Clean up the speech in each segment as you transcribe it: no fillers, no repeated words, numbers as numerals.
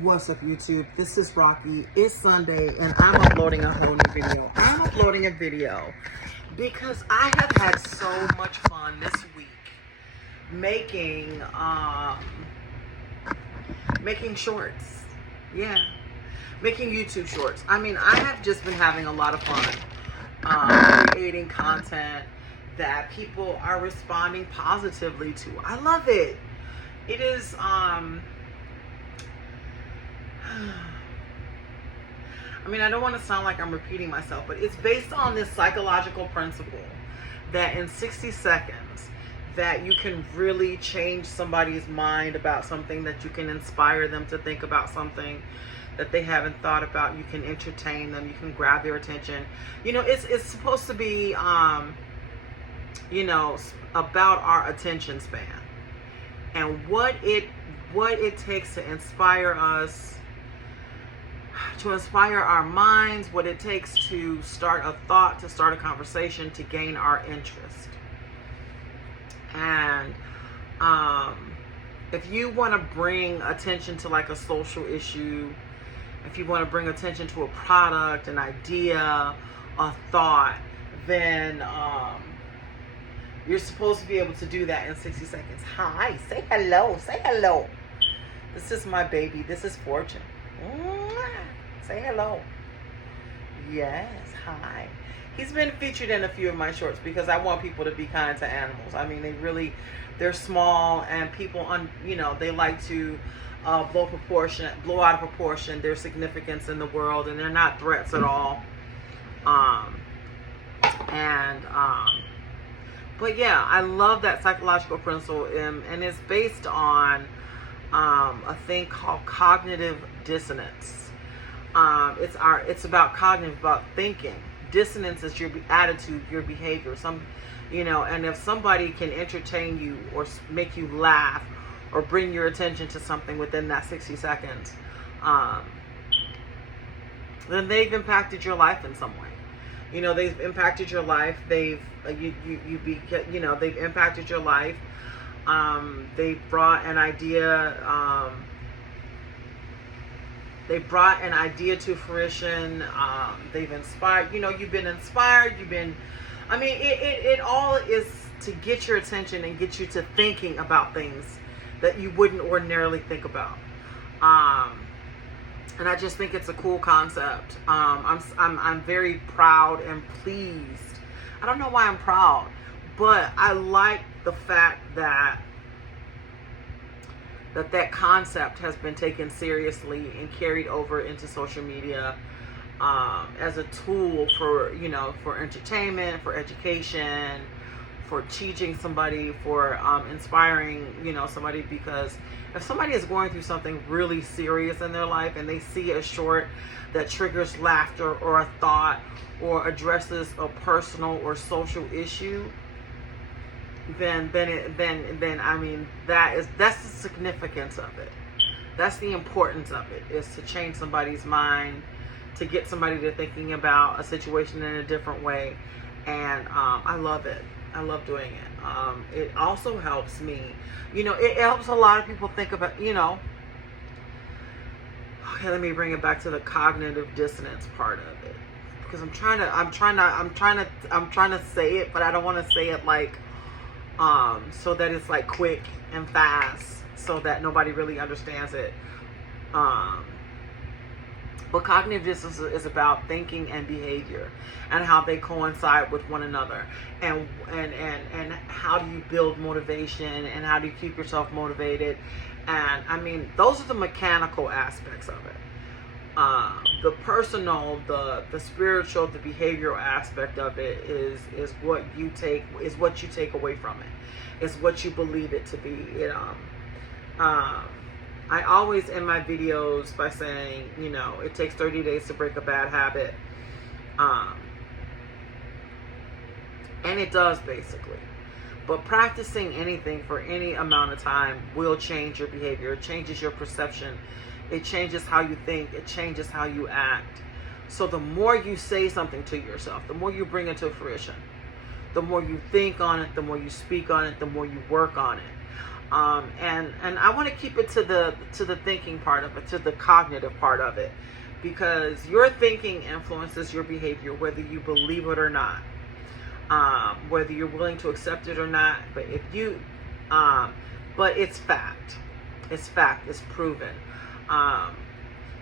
What's up, YouTube? This is Rocky. It's Sunday and I'm uploading a whole new video. I'm uploading a video because I have had so much fun this week making shorts. Yeah, making YouTube shorts. I mean, I have just been having a lot of fun creating content that people are responding positively to. I love it. It is I mean, I don't want to sound like I'm repeating myself, but it's based on this psychological principle that in 60 seconds that you can really change somebody's mind about something, that you can inspire them to think about something that they haven't thought about. You can entertain them, you can grab their attention. You know, it's supposed to be you know, about our attention span and what it takes to inspire us, to inspire our minds, what it takes to start a thought, to start a conversation, to gain our interest. And if you want to bring attention to like a social issue, if you want to bring attention to a product, an idea, a thought, then you're supposed to be able to do that in 60 seconds. Hi, say hello, say hello. This is my baby. This is Fortune. Say hello. Yes, hi. He's been featured in a few of my shorts because I want people to be kind to animals. I mean, they're small, and people, you know, they like to blow out of proportion their significance in the world, and they're not threats at all. But yeah, I love that psychological principle, and it's based on a thing called cognitive dissonance. It's about cognitive, about thinking. Dissonance is your attitude, your behavior. And if somebody can entertain you or make you laugh or bring your attention to something within that 60 seconds, then they've impacted your life in some way. You know, they've impacted your life. They've impacted your life. They've brought an idea. They brought an idea to fruition. They've inspired. You know, you've been inspired. It all is to get your attention and get you to thinking about things that you wouldn't ordinarily think about. And I just think it's a cool concept. I'm very proud and pleased. I don't know why I'm proud, but I like the fact that that concept has been taken seriously and carried over into social media as a tool for entertainment, for education, for teaching somebody, for inspiring somebody. Because if somebody is going through something really serious in their life and they see a short that triggers laughter or a thought or addresses a personal or social issue, then I mean, that's the significance of it. That's the importance of it, is to change somebody's mind, to get somebody to thinking about a situation in a different way. And I love it. I love doing it. It also helps me, it helps a lot of people think about, okay, let me bring it back to the cognitive dissonance part of it, because I'm trying to say it, but I don't want to say it like so that it's like quick and fast, so that nobody really understands it. But cognitive dissonance is about thinking and behavior and how they coincide with one another, and how do you build motivation, and how do you keep yourself motivated. And I mean, those are the mechanical aspects of it. The personal, the spiritual, the behavioral aspect of it is what you take away from it. It's what you believe it to be. I always end my videos by saying, it takes 30 days to break a bad habit. And it does, basically. But practicing anything for any amount of time will change your behavior. It changes your perception. It changes how you think. It changes how you act. So the more you say something to yourself, the more you bring it to fruition, the more you think on it, the more you speak on it, the more you work on it. And I want to keep it to the thinking part of it, to the cognitive part of it, because your thinking influences your behavior, whether you believe it or not, whether you're willing to accept it or not. But if you, but it's fact. It's fact. It's proven.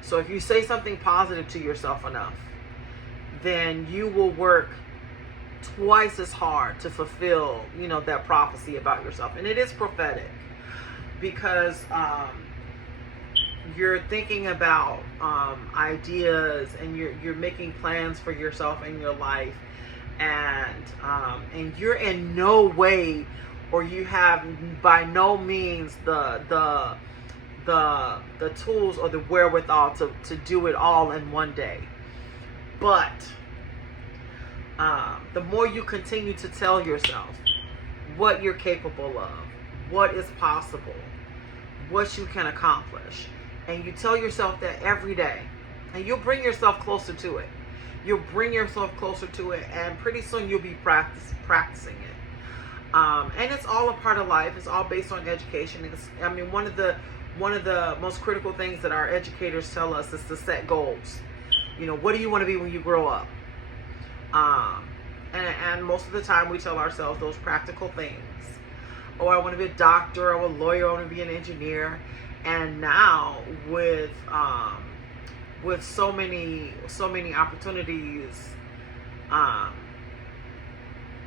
So if you say something positive to yourself enough, then you will work twice as hard to fulfill, that prophecy about yourself. And it is prophetic, because you're thinking about ideas, and you're making plans for yourself and your life, and you're in no way, or you have by no means the tools or the wherewithal to do it all in one day. But the more you continue to tell yourself what you're capable of, what is possible, what you can accomplish, and you tell yourself that every day, and you'll bring yourself closer to it. You'll bring yourself closer to it, and pretty soon you'll be practicing it. And it's all a part of life. It's all based on education. One of the most critical things that our educators tell us is to set goals. What do you want to be when you grow up? And most of the time we tell ourselves those practical things. Oh, I want to be a doctor, I want a lawyer, I want to be an engineer. And now with so many opportunities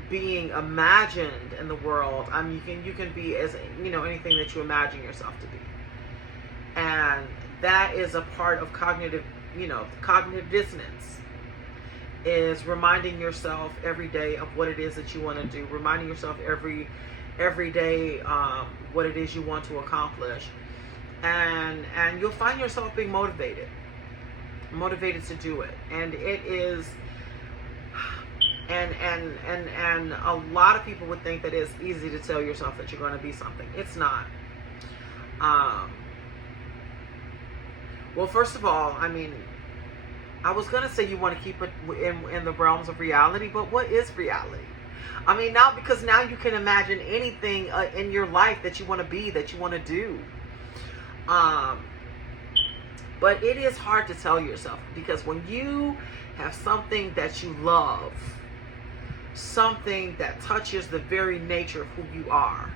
being imagined in the world, you can be as anything that you imagine yourself to be. And that is a part of cognitive dissonance, is reminding yourself every day of what it is that you want to do, reminding yourself every day what it is you want to accomplish, and you'll find yourself being motivated to do it. And it is, and a lot of people would think that it's easy to tell yourself that you're going to be something. It's not. Well, first of all, I was going to say you want to keep it in the realms of reality, but what is reality? Because now you can imagine anything in your life that you want to be, that you want to do. But it is hard to tell yourself, because when you have something that you love, something that touches the very nature of who you are,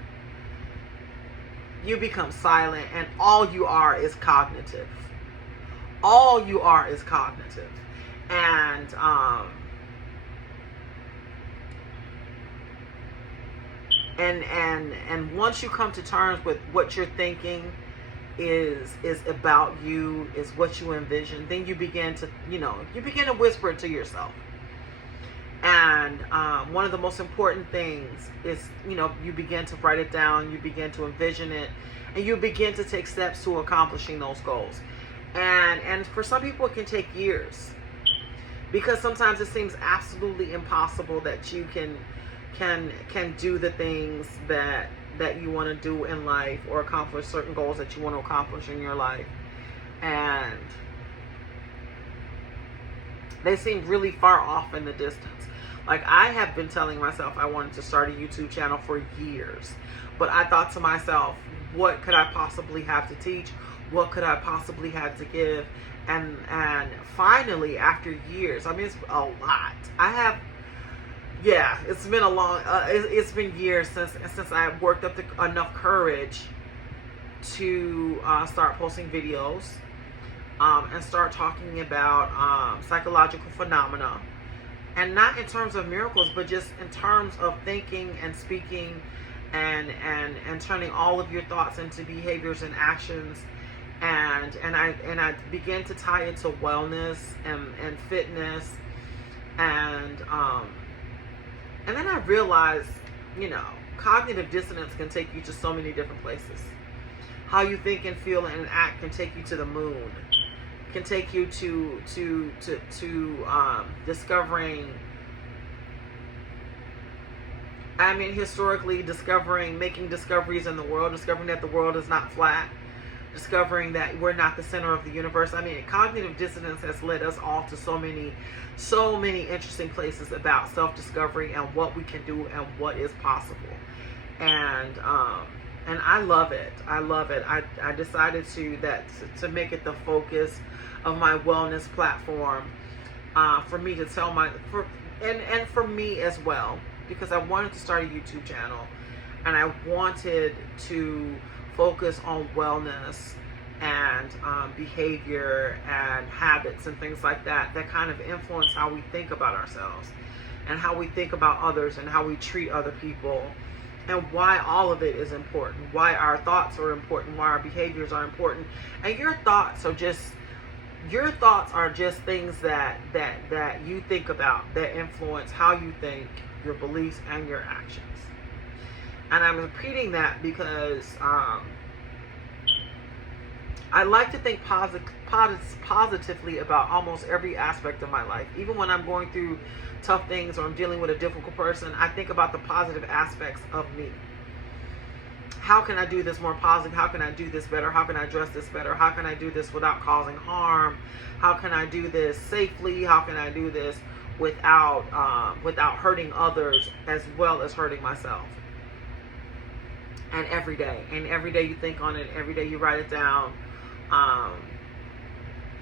you become silent, and all you are is cognitive. All you are is cognitive. And once you come to terms with what you're thinking is about you, is what you envision, then you begin to whisper it to yourself. And one of the most important things is, you begin to write it down, you begin to envision it, and you begin to take steps to accomplishing those goals. And for some people, it can take years, because sometimes it seems absolutely impossible that you can do the things that you want to do in life, or accomplish certain goals that you want to accomplish in your life. And they seem really far off in the distance. Like, I have been telling myself I wanted to start a YouTube channel for years, but I thought to myself, what could I possibly have to teach? What could I possibly have to give? And finally, after years, it's a lot. It's been a long, it's been years since I worked up enough courage to start posting videos, and start talking about psychological phenomena, and not in terms of miracles, but just in terms of thinking and speaking, and turning all of your thoughts into behaviors and actions. And I began to tie it to wellness and fitness, and then I realized, cognitive dissonance can take you to so many different places. How you think and feel and act can take you to the moon, can take you to discovering, historically making discoveries in the world, discovering that the world is not flat, discovering that we're not the center of the universe. Cognitive dissonance has led us all to so many interesting places about self-discovery and what we can do and what is possible. And And I love it. I love it. I decided to make it the focus of my wellness platform, for me to tell and for me as well, because I wanted to start a YouTube channel, and I wanted to focus on wellness and behavior and habits and things like that kind of influence how we think about ourselves and how we think about others and how we treat other people, and why all of it is important, why our thoughts are important, why our behaviors are important. And your thoughts are just things that you think about, that influence how you think, your beliefs, and your actions. And I'm repeating that because I like to think positively about almost every aspect of my life. Even when I'm going through tough things or I'm dealing with a difficult person, I think about the positive aspects of me. How can I do this more positive? How can I do this better? How can I address this better? How can I do this without causing harm? How can I do this safely? How can I do this without hurting others as well as hurting myself? And every day you think on it, every day you write it down,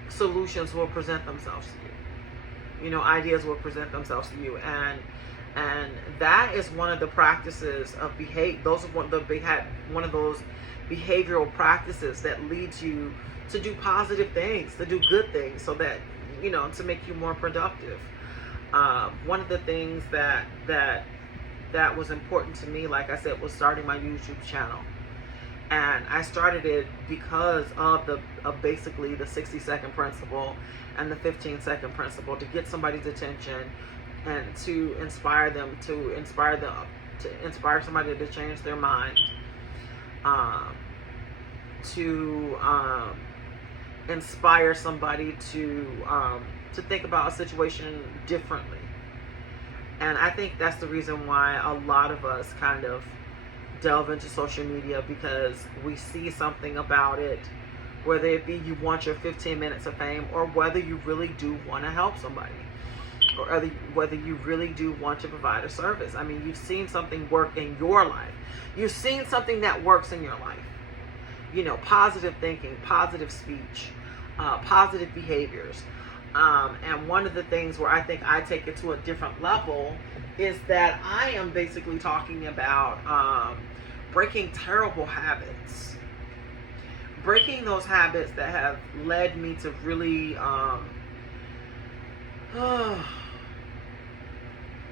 solutions will present themselves to you. Ideas will present themselves to you, and that is one of the practices of behavior. Those are one of those behavioral practices that leads you to do positive things, to do good things, so that to make you more productive. One of the things that was important to me, like I said, was starting my YouTube channel. And I started it because of basically the 60-second principle and the 15-second principle, to get somebody's attention and to inspire somebody to change their mind, to inspire somebody to think about a situation differently. And I think that's the reason why a lot of us kind of delve into social media, because we see something about it, whether it be you want your 15 minutes of fame, or whether you really do want to help somebody, or whether you really do want to provide a service. I mean, you've seen something work in your life. You've seen something that works in your life. Positive thinking, positive speech, positive behaviors. And one of the things where I think I take it to a different level is that I am basically talking about breaking terrible habits. Breaking those habits that have led me to really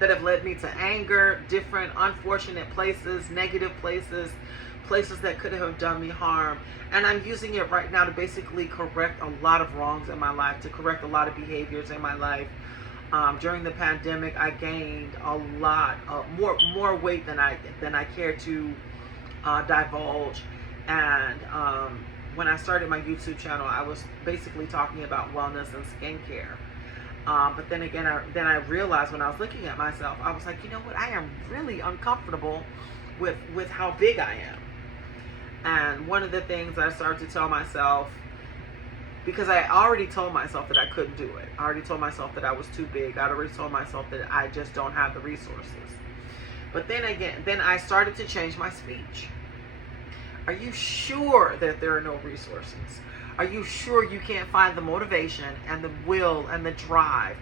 that have led me to anger, different unfortunate places, negative places that could have done me harm. And I'm using it right now to basically correct a lot of wrongs in my life, to correct a lot of behaviors in my life. During the pandemic, I gained a lot more weight than I care to divulge. And when I started my YouTube channel, I was basically talking about wellness and skincare. But then again, I realized when I was looking at myself, I was like, you know what? I am really uncomfortable with how big I am. And one of the things I started to tell myself, because I already told myself that I couldn't do it. I already told myself that I was too big. I already told myself that I just don't have the resources. But then I started to change my speech. Are you sure that there are no resources? Are you sure you can't find the motivation and the will and the drive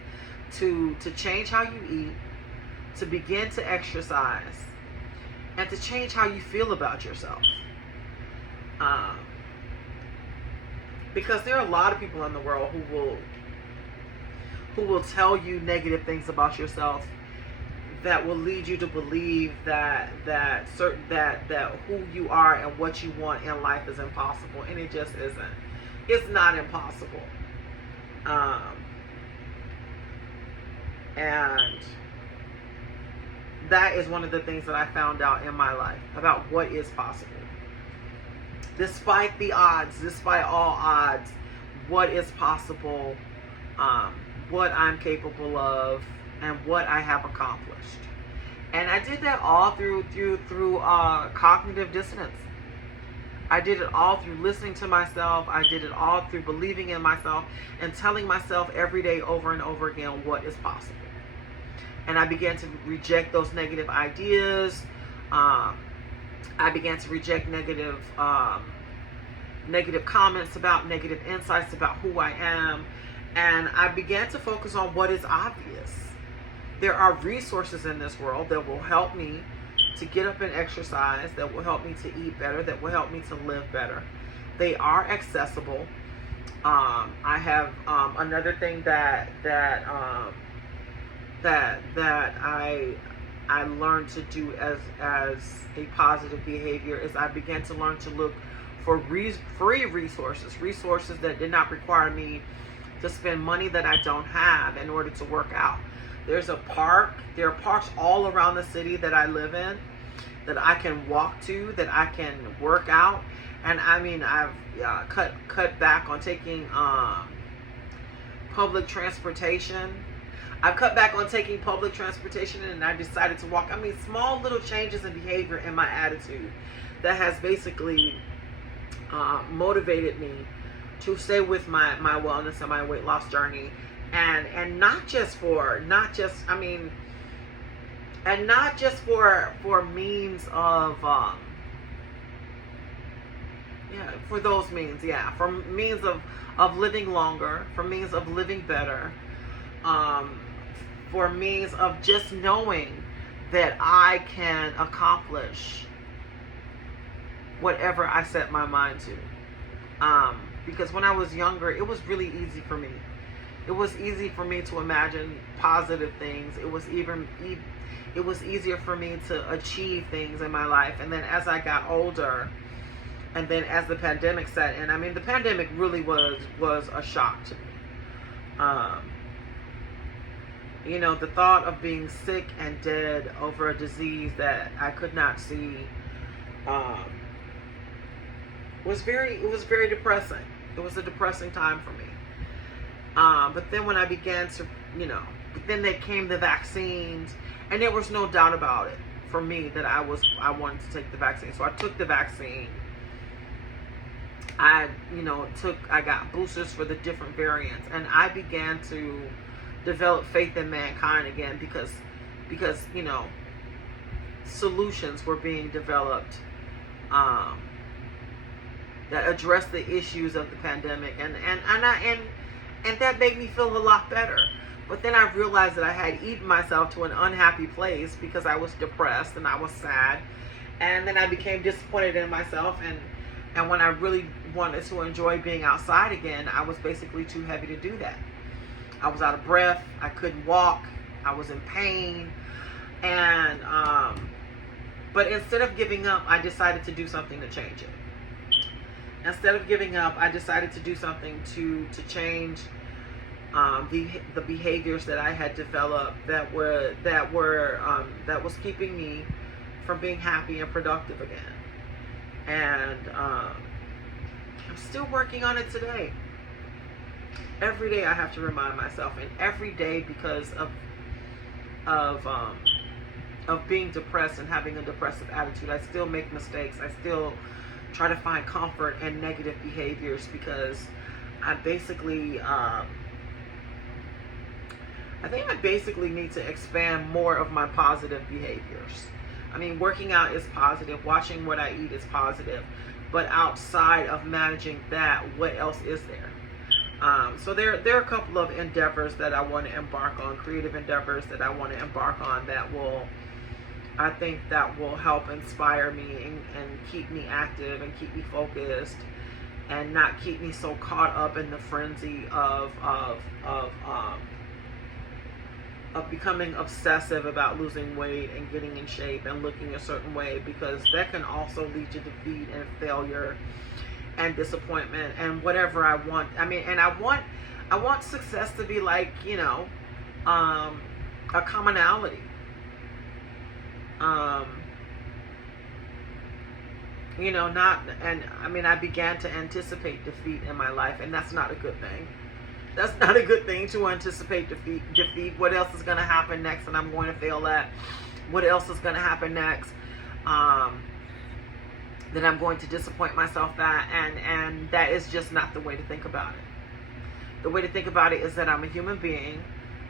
to change how you eat, to begin to exercise, and to change how you feel about yourself? Because there are a lot of people in the world who will tell you negative things about yourself that will lead you to believe that who you are and what you want in life is impossible, and it just isn't. It's not impossible. And that is one of the things that I found out in my life about what is possible. Despite the odds, despite all odds, what is possible, what I'm capable of, and what I have accomplished. And I did that all through cognitive dissonance. I did it all through listening to myself. I did it all through believing in myself and telling myself every day over and over again what is possible. And I began to reject those negative ideas, I began to reject negative comments about, negative insights about who I am, and I began to focus on what is obvious. There are resources in this world that will help me to get up and exercise, that will help me to eat better, that will help me to live better. They are accessible. I have another thing that I learned to do as a positive behavior is I began to learn to look for free resources that did not require me to spend money that I don't have in order to work out. There are parks all around the city that I live in that I can walk to, that I can work out. And I mean, I've cut back on taking public transportation. I've cut back on taking public transportation, and I decided to walk. I mean, small little changes in behavior in my attitude that has basically motivated me to stay with my wellness and my weight loss journey, and not just for means of for those means, for means of living longer, for means of living better, for means of just knowing that I can accomplish whatever I set my mind to. Because when I was younger, it was really easy for me. It was easy for me to imagine positive things. It was easier for me to achieve things in my life. And then as I got older, and then as the pandemic set in, I mean, the pandemic really was a shock to me. The thought of being sick and dead over a disease that I could not see was very depressing. It was a depressing time for me. But then when I began to, but then there came the vaccines, and there was no doubt about it for me that I wanted to take the vaccine. So I took the vaccine. I got boosters for the different variants, and I began to develop faith in mankind again because solutions were being developed that addressed the issues of the pandemic, and that made me feel a lot better. But then I realized that I had eaten myself to an unhappy place because I was depressed and I was sad, and then I became disappointed in myself, and when I really wanted to enjoy being outside again, I was basically too heavy to do that. I was out of breath. I couldn't walk. I was in pain. And, but instead of giving up, I decided to do something to change it. Instead of giving up, I decided to do something to change the behaviors that I had developed that was keeping me from being happy and productive again. And I'm still working on it today. Every day I have to remind myself, and every day because of being depressed and having a depressive attitude, I still make mistakes. I still try to find comfort in negative behaviors because I basically I think I basically need to expand more of my positive behaviors. I mean, working out is positive, watching what I eat is positive, but outside of managing that, what else is there? So there are a couple of endeavors that I want to embark on, creative endeavors that I want to embark on I think that will help inspire me and keep me active and keep me focused and not keep me so caught up in the frenzy of becoming obsessive about losing weight and getting in shape and looking a certain way, because that can also lead to defeat and failure and disappointment and whatever I want. I mean, and I want success to be like, a commonality. I began to anticipate defeat in my life, and that's not a good thing. That's not a good thing to anticipate defeat. What else is going to happen next and I'm going to fail at? What else is going to happen next? That I'm going to disappoint myself at, and that is just not the way to think about it. The way to think about it is that I'm a human being.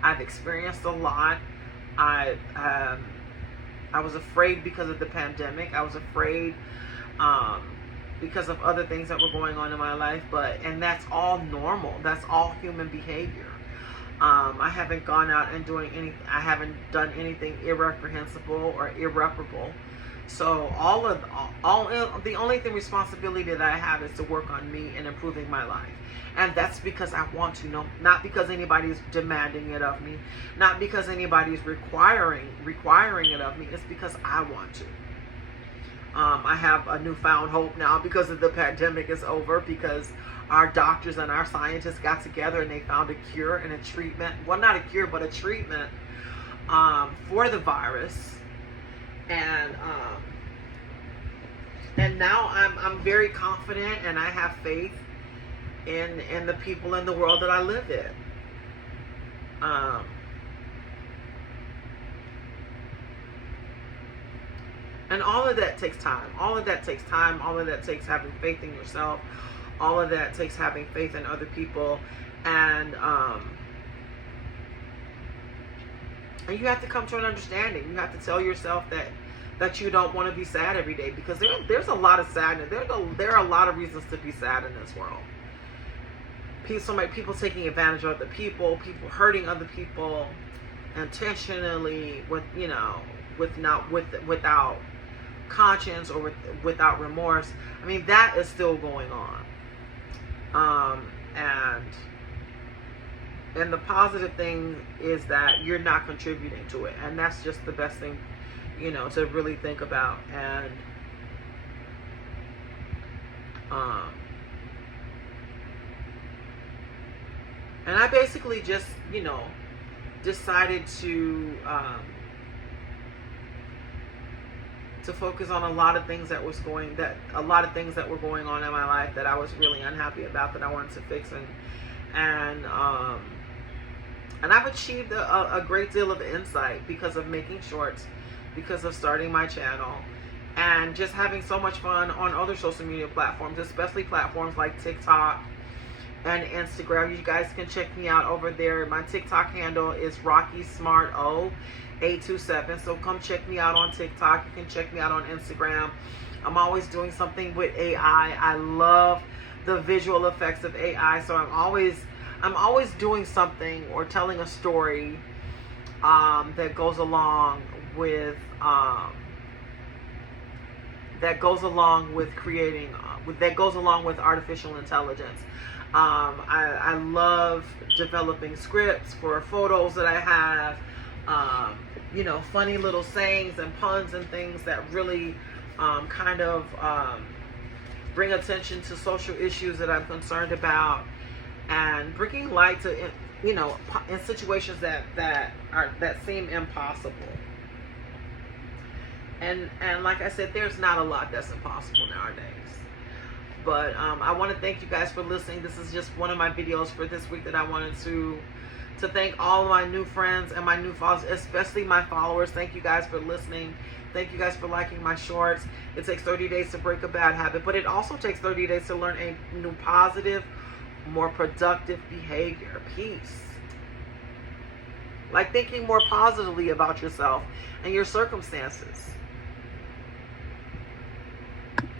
I've experienced a lot. I was afraid because of the pandemic. I was afraid because of other things that were going on in my life. And that's all normal. That's all human behavior. I haven't gone out and I haven't done anything irreprehensible or irreparable. So the only responsibility that I have is to work on me and improving my life. And that's because I want to know, not because anybody's demanding it of me, not because anybody's requiring it of me. It's because I want to. I have a newfound hope now because of the pandemic is over, because our doctors and our scientists got together and they found a cure and a treatment. Well, not a cure, but a treatment for the virus. And now I'm very confident, and I have faith in the people in the world that I live in. And all of that takes time. All of that takes time. All of that takes having faith in yourself. All of that takes having faith in other people. And you have to come to an understanding. You have to tell yourself that you don't want to be sad every day, because there's a lot of sadness. There are a lot of reasons to be sad in this world. People taking advantage of other people hurting other people intentionally, without conscience or without remorse. I mean, that is still going on. And the positive thing is that you're not contributing to it, and that's just the best thing, to really think about. And I basically just, decided to focus on a lot of things that were going on in my life that I was really unhappy about, that I wanted to fix, and I've achieved a great deal of insight because of making shorts, because of starting my channel, and just having so much fun on other social media platforms, especially platforms like TikTok and Instagram. You guys can check me out over there. My TikTok handle is RockieSmartO827. So come check me out on TikTok. You can check me out on Instagram. I'm always doing something with AI. I love the visual effects of AI. So I'm always doing something or telling a story that goes along with artificial intelligence. I love developing scripts for photos that I have, funny little sayings and puns and things that really bring attention to social issues that I'm concerned about, and bringing light to, in situations that seem impossible. And like I said, there's not a lot that's impossible nowadays. But I want to thank you guys for listening. This is just one of my videos for this week that I wanted to thank all of my new friends and my new followers, especially my followers. Thank you guys for listening. Thank you guys for liking my shorts. It takes 30 days to break a bad habit, but it also takes 30 days to learn a new positive, more productive behavior. Peace. Like thinking more positively about yourself and your circumstances.